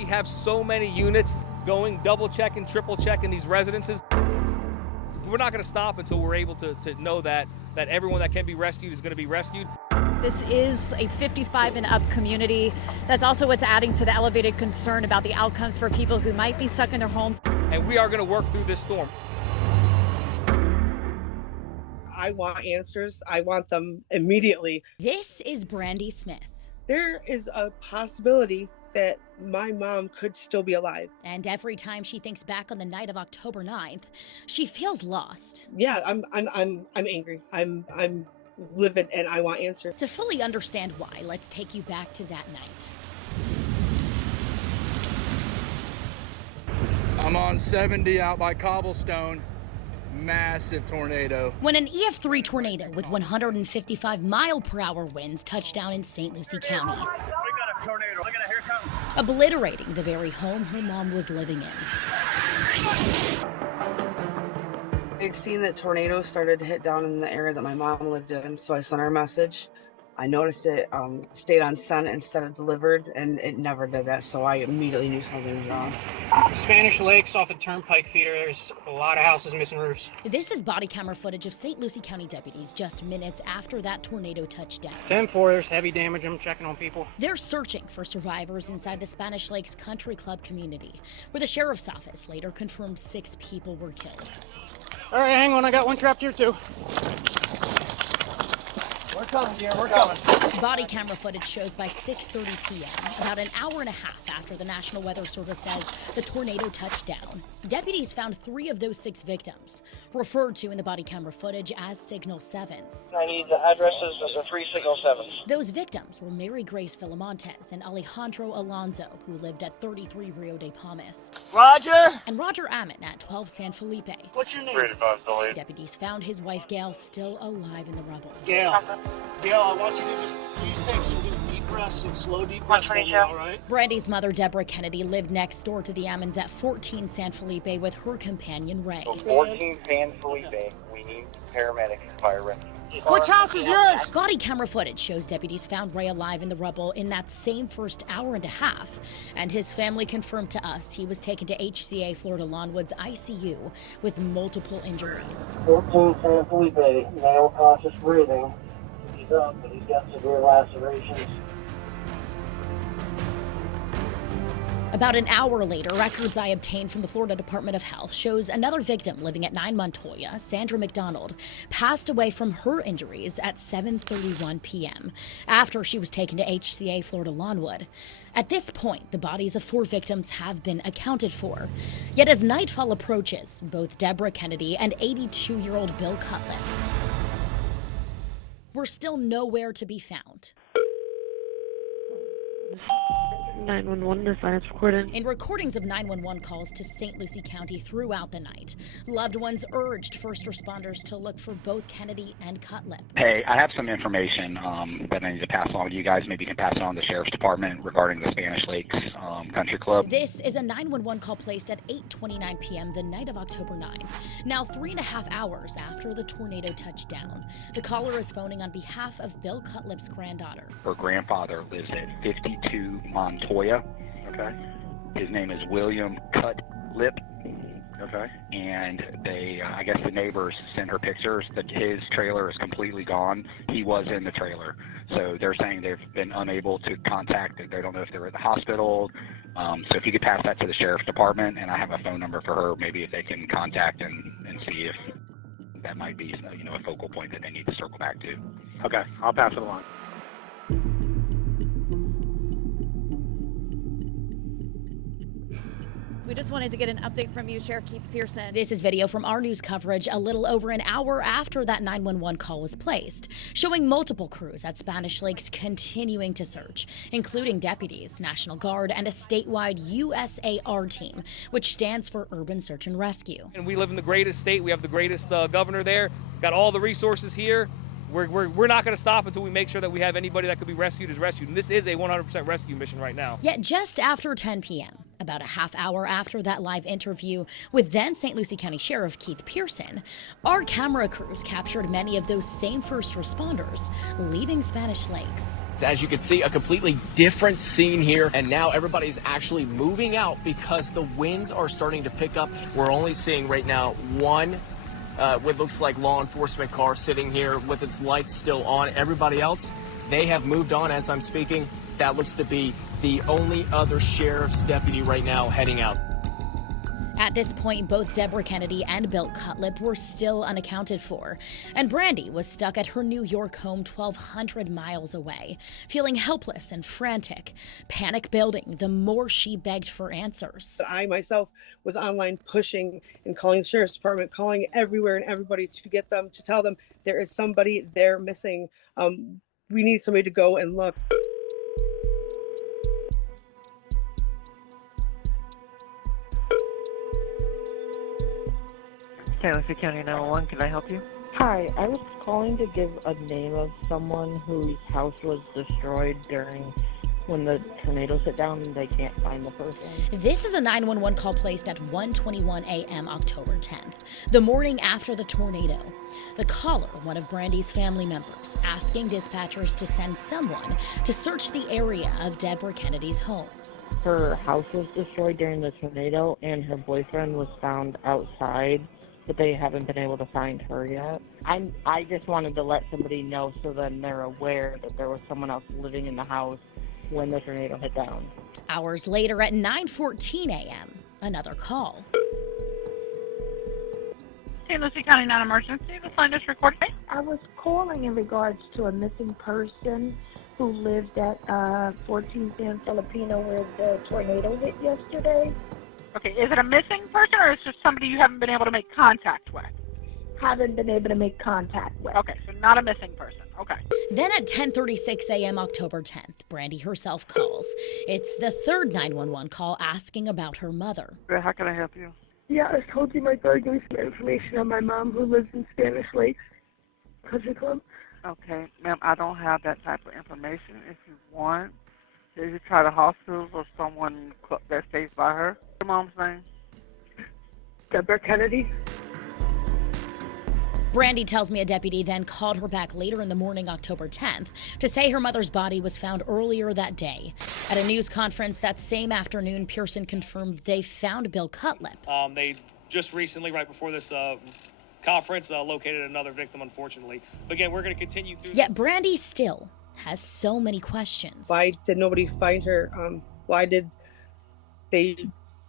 We have so many units going, double checking, triple checking these residences. We're not going to stop until we're able to know that everyone that can be rescued is going to be rescued. This is a 55 and up community. That's also what's adding to the elevated concern about the outcomes for people who might be stuck in their homes. And we are going to work through this storm. I want answers. I want them immediately. This is Brandy Smith. There is a possibility that my mom could still be alive. And every time she thinks back on the night of October 9th, she feels lost. Yeah, I'm angry. I'm livid, and I want answers. To fully understand why, let's take you back to that night. I'm on 70 out by Cobblestone. Massive tornado. When an EF3 tornado with 155-mile-per-hour winds touched down in St. Lucie County. We got a tornado. Look at it, here it comes. Obliterating the very home her mom was living in. I'd seen that tornadoes started to hit down in the area that my mom lived in, so I sent her a message. I noticed it stayed on sent instead of delivered, and it never did that, so I immediately knew something was wrong. Spanish Lakes off a turnpike feeder. There's a lot of houses missing roofs. This is body camera footage of St. Lucie County deputies just minutes after that tornado touched down. 10-4, there's heavy damage. I'm checking on people. They're searching for survivors inside the Spanish Lakes Country Club community, where the sheriff's office later confirmed 6 people were killed. All right, hang on. I got one trapped here, too. We're coming, dear. We're coming. Body camera footage shows by 6:30 p.m., about an hour and a half after the National Weather Service says the tornado touched down, deputies found 3 of those 6 victims, referred to in the body camera footage as Signal 7s. I need the addresses of the 3 Signal 7s. Those victims were Mary Grace Villamontes and Alejandro Alonso, who lived at 33 Rio de Palmas. Roger. And Roger Ammon at 12 San Felipe. What's your name? Deputies found his wife Gail still alive in the rubble. Gail, I want you to just take some deep breaths and slow deep breaths for me, all right? Brandy's mother, Deborah Kennedy, lived next door to the Ammons at 14 San Felipe with her companion, Ray. 14 San Felipe. We need paramedics and fire rescue. Which house is yours? Body camera footage shows deputies found Ray alive in the rubble in that same first hour and a half. And his family confirmed to us he was taken to HCA Florida Lawnwood's ICU with multiple injuries. 14 San Felipe, male cautious breathing. He's up, but he's got severe lacerations. About an hour later, records I obtained from the Florida Department of Health shows another victim living at 9 Montoya, Sandra McDonald, passed away from her injuries at 7:31 p.m. after she was taken to HCA Florida Lawnwood. At this point, the bodies of 4 victims have been accounted for. Yet as nightfall approaches, both Deborah Kennedy and 82-year-old Bill Cutlip were still nowhere to be found. 911, this line is recorded. In recordings of 911 calls to St. Lucie County throughout the night, loved ones urged first responders to look for both Kennedy and Cutlip. Hey, I have some information that I need to pass along to you guys. Maybe you can pass it on to the Sheriff's Department regarding the Spanish Lakes Country Club. This is a 911 call placed at 8:29 p.m. the night of October 9th. Now 3.5 hours after the tornado touched down, the caller is phoning on behalf of Bill Cutlip's granddaughter. Her grandfather lives at 52 Montoya. Okay. His name is William Cutlip. Okay. And they, I guess the neighbors sent her pictures that his trailer is completely gone. He was in the trailer. So they're saying they've been unable to contact. They don't know if they're at the hospital. So if you could pass that to the Sheriff's Department, and I have a phone number for her, maybe if they can contact and see if that might be, a focal point that they need to circle back to. Okay, I'll pass it along. We just wanted to get an update from you, Sheriff Keith Pearson. This is video from our news coverage a little over an hour after that 911 call was placed, showing multiple crews at Spanish Lakes continuing to search, including deputies, National Guard, and a statewide USAR team, which stands for Urban Search and Rescue. And we live in the greatest state. We have the greatest governor there. Got all the resources here. We're not going to stop until we make sure that we have anybody that could be rescued is rescued. And this is a 100% rescue mission right now. Yet just after 10 p.m., About a half hour after that live interview with then St. Lucie County Sheriff Kate Pearson, our camera crews captured many of those same first responders leaving Spanish Lakes. As you can see, a completely different scene here, and now everybody's actually moving out because the winds are starting to pick up. We're only seeing right now one what looks like law enforcement car sitting here with its lights still on. Everybody else, they have moved on as I'm speaking. That looks to be the only other sheriff's deputy right now heading out. At this point, both Deborah Kennedy and Bill Cutlip were still unaccounted for, and Brandy was stuck at her New York home 1,200 miles away, feeling helpless and frantic, panic building the more she begged for answers. I myself was online pushing and calling the sheriff's department, calling everywhere and everybody to get them to tell them there is somebody there missing. We need somebody to go and look. Lucie County 911, can I help you? Hi, I was calling to give a name of someone whose house was destroyed when the tornado hit down and they can't find the person. This is a 911 call placed at 1:21 a.m. October 10th, the morning after the tornado. The caller, one of Brandy's family members, asking dispatchers to send someone to search the area of Deborah Kennedy's home. Her house was destroyed during the tornado and her boyfriend was found outside, but they haven't been able to find her yet. I just wanted to let somebody know so then they're aware that there was someone else living in the house when the tornado hit down. Hours later at 9:14 a.m., another call. St. Lucie County non-emergency, the sign is recorded. I was calling in regards to a missing person who lived at 14 San Filipino where the tornado hit yesterday. Okay, is it a missing person or is it just somebody you haven't been able to make contact with? Haven't been able to make contact with. Okay, so not a missing person. Okay. Then at 10:36 a.m. October 10th, Brandy herself calls. It's the third 911 call asking about her mother. How can I help you? Yeah, I was told you might go give me some information on my mom who lives in Spanish Lakes Country Club. Okay, ma'am, I don't have that type of information. If you want, you try the hospital or someone that stays by her. Your mom's name? Deborah Kennedy. Brandy tells me a deputy then called her back later in the morning, October 10th, to say her mother's body was found earlier that day. At a news conference that same afternoon, Pearson confirmed they found Bill Cutlip. They just recently, right before this conference, located another victim, unfortunately. But again, we're going to continue through Yet this. Brandy still has so many questions. Why did nobody find her? Why did they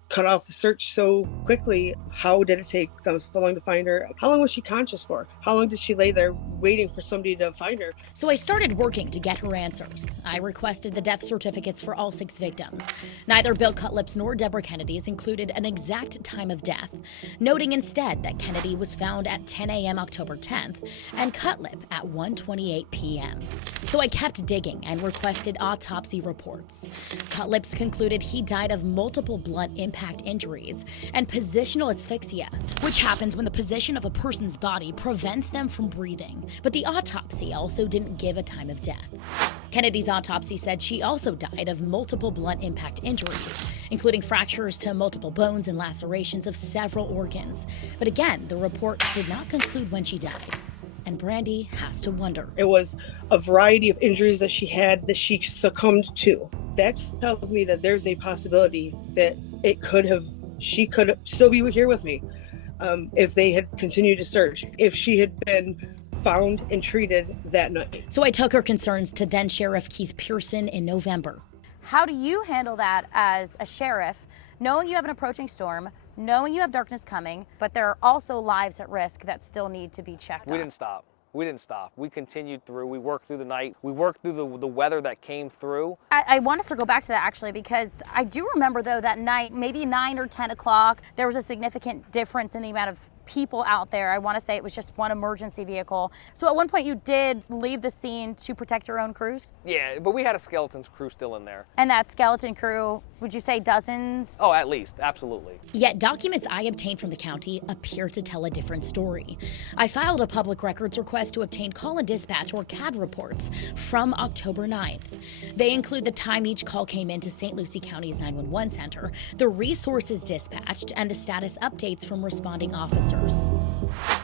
cut off the search so quickly? How did it take them so long to find her? How long was she conscious for? How long did she lay there waiting for somebody to find her? So I started working to get her answers. I requested the death certificates for all 6 victims. Neither Bill Cutlip's nor Deborah Kennedy's included an exact time of death, noting instead that Kennedy was found at 10 a.m. October 10th and Cutlip at 1:28 p.m. So I kept digging and requested autopsy reports. Cutlip's concluded he died of multiple blunt impact injuries and positional asphyxia, which happens when the position of a person's body prevents them from breathing. But the autopsy also didn't give a time of death. Kennedy's autopsy said she also died of multiple blunt impact injuries, including fractures to multiple bones and lacerations of several organs. But again, the report did not conclude when she died. And Brandy has to wonder. It was a variety of injuries that she had that she succumbed to. That tells me that there's a possibility that she could still be here with me if they had continued to search, if she had been found and treated that night. So I took her concerns to then Sheriff Kate Pearson in November. How do you handle that as a sheriff, knowing you have an approaching storm, knowing you have darkness coming, but there are also lives at risk that still need to be checked on? We didn't stop. We continued through. We worked through the night. We worked through the weather that came through. I want to circle back to that actually, because I do remember though that night, maybe 9 or 10 o'clock, there was a significant difference in the amount of people out there. I want to say it was just one emergency vehicle. So at one point you did leave the scene to protect your own crews? Yeah, but we had a skeleton crew still in there. And that skeleton crew, would you say dozens? Oh, at least, absolutely. Yet documents I obtained from the county appear to tell a different story. I filed a public records request to obtain call and dispatch, or CAD, reports from October 9th. They include the time each call came into St. Lucie County's 911 center, the resources dispatched, and the status updates from responding officers.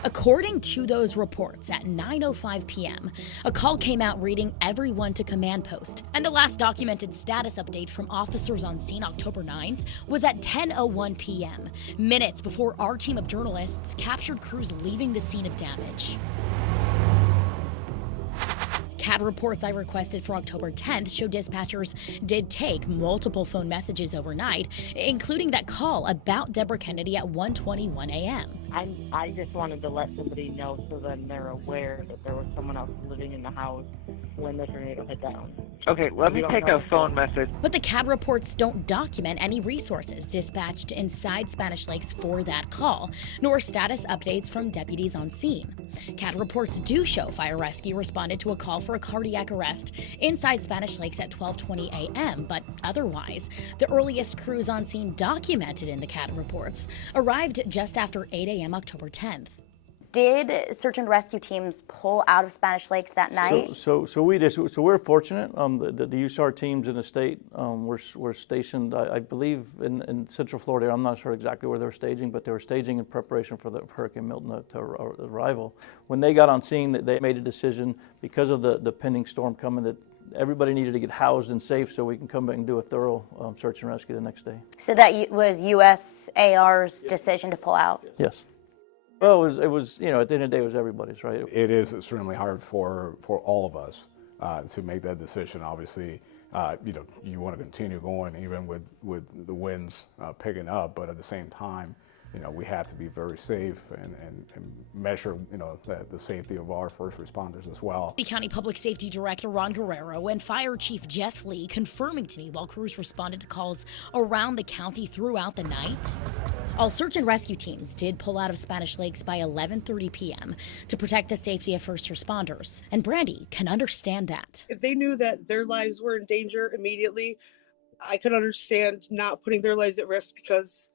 According to those reports, at 9:05 p.m., a call came out reading everyone to command post, and the last documented status update from officers on scene October 9th was at 10:01 p.m., minutes before our team of journalists captured crews leaving the scene of damage. CAD reports I requested for October 10th show dispatchers did take multiple phone messages overnight, including that call about Deborah Kennedy at 1:21 a.m. I just wanted to let somebody know so then they're aware that there was someone else living in the house when the tornado hit down. Okay, let me take a phone message. But the CAD reports don't document any resources dispatched inside Spanish Lakes for that call, nor status updates from deputies on scene. CAD reports do show fire rescue responded to a call for a cardiac arrest inside Spanish Lakes at 12:20 a.m., but otherwise, the earliest crews on scene documented in the CAD reports arrived just after 8 a.m. October 10th. Did search and rescue teams pull out of Spanish Lakes that night? So we're fortunate. The USAR teams in the state were stationed, I believe, in Central Florida. I'm not sure exactly where they were staging, but they were staging in preparation for the Hurricane Milton arrival. When they got on scene, they made a decision because of the pending storm coming that everybody needed to get housed and safe so we can come back and do a thorough search and rescue the next day. So that was USAR's decision to pull out? Yes. Well, it was, at the end of the day, it was everybody's, right? It is extremely hard for all of us to make that decision. Obviously, you want to continue going even with the winds picking up, but at the same time, we have to be very safe and measure, the safety of our first responders as well. The County Public Safety Director Ron Guerrero and Fire Chief Jeff Lee confirming to me while crews responded to calls around the county throughout the night. All search and rescue teams did pull out of Spanish Lakes by 11:30 p.m. to protect the safety of first responders. And Brandy can understand that. If they knew that their lives were in danger immediately, I could understand not putting their lives at risk because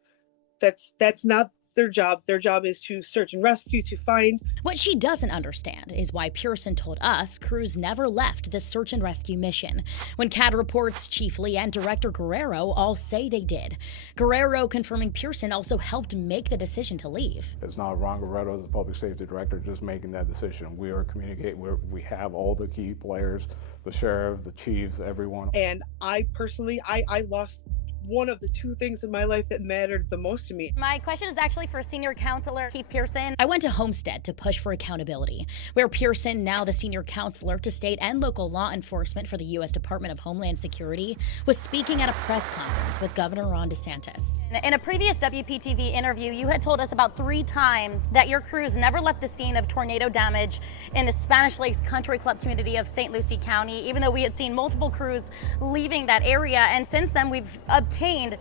that's not their job. Their job is to search and rescue, to find. What she doesn't understand is why Pearson told us crews never left the search and rescue mission, when CAD reports Chief Lee and Director Guerrero all say they did. Guerrero confirming Pearson also helped make the decision to leave. It's not Ron Guerrero as the Public Safety Director just making that decision. We are communicating. We have all the key players, the sheriff, the chiefs, everyone. And I personally, I lost one of the two things in my life that mattered the most to me. My question is actually for Senior Counselor Keith Pearson. I went to Homestead to push for accountability, where Pearson, now the Senior Counselor to state and local law enforcement for the U.S. Department of Homeland Security, was speaking at a press conference with Governor Ron DeSantis. In a previous WPTV interview, you had told us about 3 times that your crews never left the scene of tornado damage in the Spanish Lakes Country Club community of St. Lucie County, even though we had seen multiple crews leaving that area. And since then, we've obtained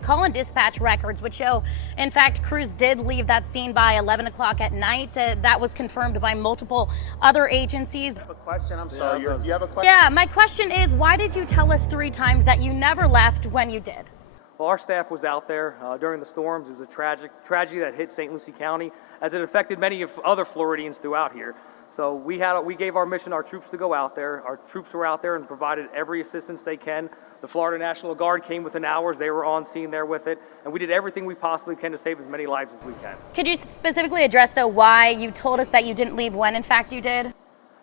call and dispatch records which show, in fact, crews did leave that scene by 11 o'clock at night. That was confirmed by multiple other agencies. I have a question. I'm sorry. Do you have a question? Yeah, my question is, why did you tell us 3 times that you never left when you did? Well, our staff was out there during the storms. It was a tragedy that hit St. Lucie County, as it affected many of other Floridians throughout here. So we gave our mission, our troops, to go out there. Our troops were out there and provided every assistance they can. The Florida National Guard came within hours. They were on scene there with it. And we did everything we possibly can to save as many lives as we can. Could you specifically address, though, why you told us that you didn't leave when, in fact, you did?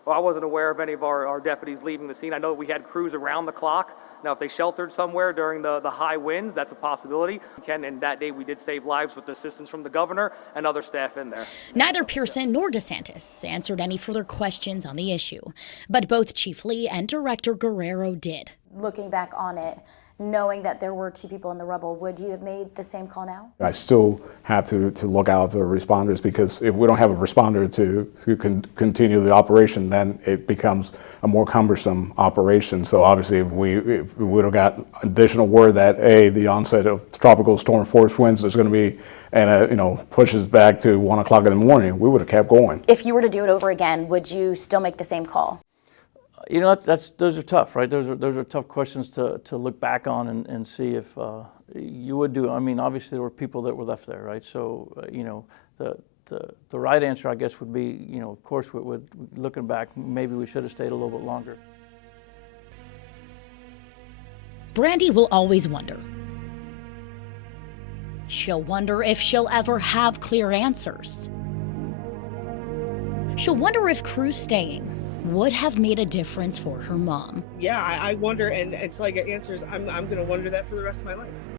Well, I wasn't aware of any of our deputies leaving the scene. I know we had crews around the clock. Now, if they sheltered somewhere during the high winds, that's a possibility. And that day we did save lives with the assistance from the governor and other staff in there. Neither Pearson nor DeSantis answered any further questions on the issue, but both Chief Lee and Director Guerrero did. Looking back on it, knowing that there were 2 people in the rubble, would you have made the same call now? I still have to look out for responders, because if we don't have a responder to continue the operation, then it becomes a more cumbersome operation. So obviously, if we would have got additional word that the onset of tropical storm force winds is going to be, and pushes back to 1 o'clock in the morning, we would have kept going. If you were to do it over again, would you still make the same call? Those are tough, right? Those are tough questions to look back on and see if you would do. I mean, obviously there were people that were left there, right? So the right answer, I guess, would be, of course, looking back, maybe we should have stayed a little bit longer. Brandy will always wonder. She'll wonder if she'll ever have clear answers. She'll wonder if crew staying would have made a difference for her mom. Yeah, I wonder, and until I get answers, I'm going to wonder that for the rest of my life.